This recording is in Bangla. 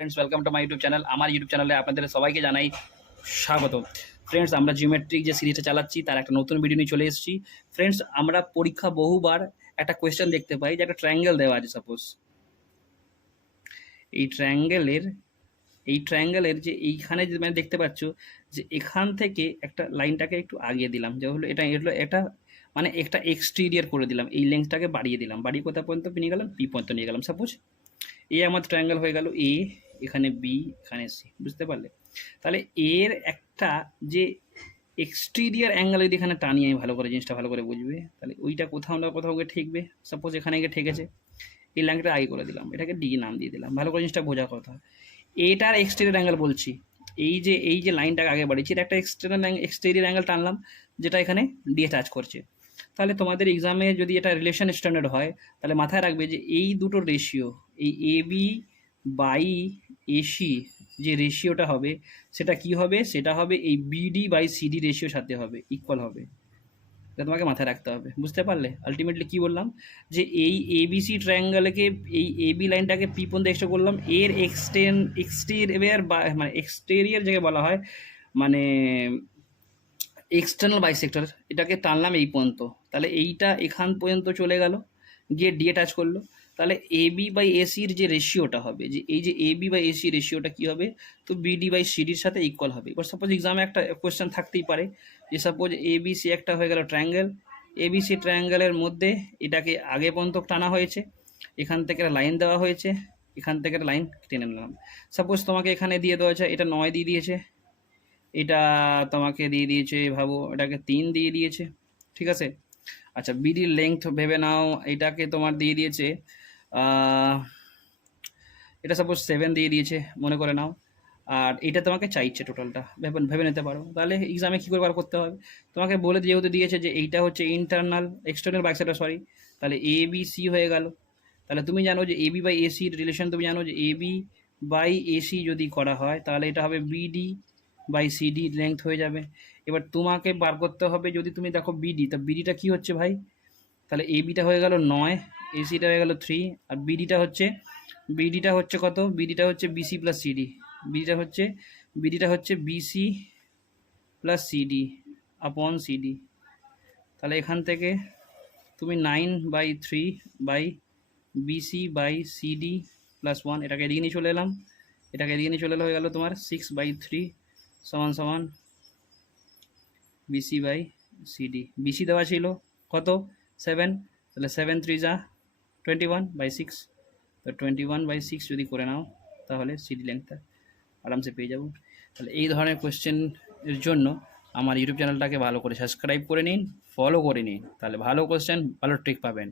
Friends, welcome to my YouTube channel. আমার ইউটিউব চ্যানেলে আপনাদের সবাইকে জানাই স্বাগত। ফ্রেন্ডস, আমরা জিওমেট্রিক যে সিরিজটা চালাচ্ছি তার একটা নতুন ভিডিও নিয়ে চলে এসেছি। ফ্রেন্ডস, আমরা পরীক্ষা বহুবার একটা কোয়েশ্চেন দেখতে পাই যে একটা ট্রায়াঙ্গেল দেওয়া আছে। সাপোজ এই ট্রায়াঙ্গেলের যে এইখানে যে মানে দেখতে পাচ্ছ যে এখান থেকে একটা লাইনটাকে একটু আগিয়ে দিলাম, যে হলো এটা মানে একটা এক্সটেরিয়র করে দিলাম, এই লেন্থটাকে বাড়িয়ে দিলাম, বাড়িয়ে কোথা পর্যন্ত নিয়ে গেলাম, পি পর্যন্ত নিয়ে গেলাম। সাপোজ এ আমার ট্রায়াঙ্গেল হয়ে গেল এ, এখানে বি, এখানে সি। বুঝতে পারলে? তাহলে এর একটা যে এক্সটেরিয়ার অ্যাঙ্গেল যদি এখানে টানি, আমি ভালো করে জিনিসটা ভালো করে বুঝবে, তাহলে ওইটা কোথাও না কোথাও গিয়ে ঠেকবে। সাপোজ এখানে গিয়ে ঠেকেছে, এই লাইনটা আগে করে দিলাম, এটাকে ডি নাম দিয়ে দিলাম। ভালো করে জিনিসটা বোঝার কথা, এটার এক্সটেরিয়ার অ্যাঙ্গেল বলছি। এই যে লাইনটাকে আগে বাড়িয়েছি, এটা একটা এক্সটেরিয়ার অ্যাঙ্গেল টানলাম যেটা এখানে ডি টাচ করছে। তাহলে তোমাদের এক্সামে যদি এটা রিলেশন স্ট্যান্ডার্ড হয়, তাহলে মাথায় রাখবে যে এই দুটো রেশিও, এই এ বি বাই এসি যে রেশিওটা হবে, সেটা কি হবে? সেটা হবে এই বিডি বাই সিডি রেশিওর সাথে হবে, ইকুয়াল হবে। এটা তোমাকে মাথায় রাখতে হবে। বুঝতে পারলে আলটিমেটলি কি বললাম? যে এই এবিসি ট্রায়াঙ্গেলকে, এই এবি লাইনটাকে পি পর্যন্ত এক্সট্রা করলাম, এর এক্সটেরিয়ার মানে এক্সটেরিয়ার যাকে বলা হয়, মানে এক্সটার্নাল বাইসেক্টর, এটাকে টানলাম এই পর্যন্ত। তাহলে এইটা এখান পর্যন্ত চলে গেল, গিয়ে ডি টাচ করলো। তাহলে এ বি বাই এসির যে রেশিওটা হবে, যে এই যে এ বি বাই এসি রেশিওটা কী হবে? তো বিডি বাই সিডির সাথে ইকুয়াল হবে। এবার সাপোজ এক্সামে একটা কোয়েশ্চেন থাকতেই পারে যে সাপোজ এ বি সি একটা হয়ে গেল ট্রায়াঙ্গেল, এবিসি ট্রায়াঙ্গেলের মধ্যে এটাকে আগে পর্যন্ত টানা হয়েছে, এখান থেকে একটা লাইন দেওয়া হয়েছে, এখান থেকে একটা লাইন টেনে নিলাম। সাপোজ তোমাকে এখানে দিয়ে দেওয়া হয়েছে, এটা 9 দিয়ে দিয়েছে, এটা তোমাকে দিয়ে দিয়েছে, ভাবো এটাকে 3 দিয়ে দিয়েছে, ঠিক আছে? আচ্ছা, বিডির লেংথ ভেবে নাও, এটাকে তোমার দিয়ে দিয়েছে এটা সাপোজ 7 দিয়ে দিয়েছে মনে করে নাও, আর এটা তোমাকে চাইছে টোটালটা, ভেবে ভেবে নিতে পারো। তাহলে এক্সামে কী করে বার করতে হবে? তোমাকে বলে যেহেতু দিয়েছে যে এইটা হচ্ছে এক্সটার্নাল বাইসেক্টর, সরি, তাহলে এ বি সি হয়ে গেল। তাহলে তুমি জানো যে এ বি বাই এসির রিলেশন, তুমি জানো যে এ বি বাই এসি যদি করা হয় তাহলে এটা হবে বিডি বাই সিডি লেংথ হয়ে যাবে। এবার তোমাকে বার করতে হবে, যদি তুমি দেখো বিডি, তা বিডিটা কী হচ্ছে ভাই? তাহলে এ বিটা হয়ে গেল 9, এসিটা হয়ে গেল 3, আর বিডিটা হচ্ছে কত? বিডিটা হচ্ছে বিসি প্লাস সিডি, বিডিটা হচ্ছে BC plus CD upon CD. তাহলে এখান থেকে তুমি 9/3 by BC by CD plus 1, এটাকে এদিকে নিয়ে চলে এলাম, হয়ে গেল তোমার 6/3 সমান সমান বিসি বাই সিডি। বিসি দেওয়া ছিল কত? 7, তাহলে 7×3 = 21/6, তো 21/6 যদি করে নাও তাহলে সিডি লেংথটা আরামসে পেয়ে যাব। তাহলে এই ধরনের কোয়েশ্চেনের জন্য আমার ইউটিউব চ্যানেলটাকে ভালো করে সাবস্ক্রাইব করে নিন, ফলো করে নিন, তাহলে ভালো কোয়েশ্চেন ভালো ট্রিক পাবেন।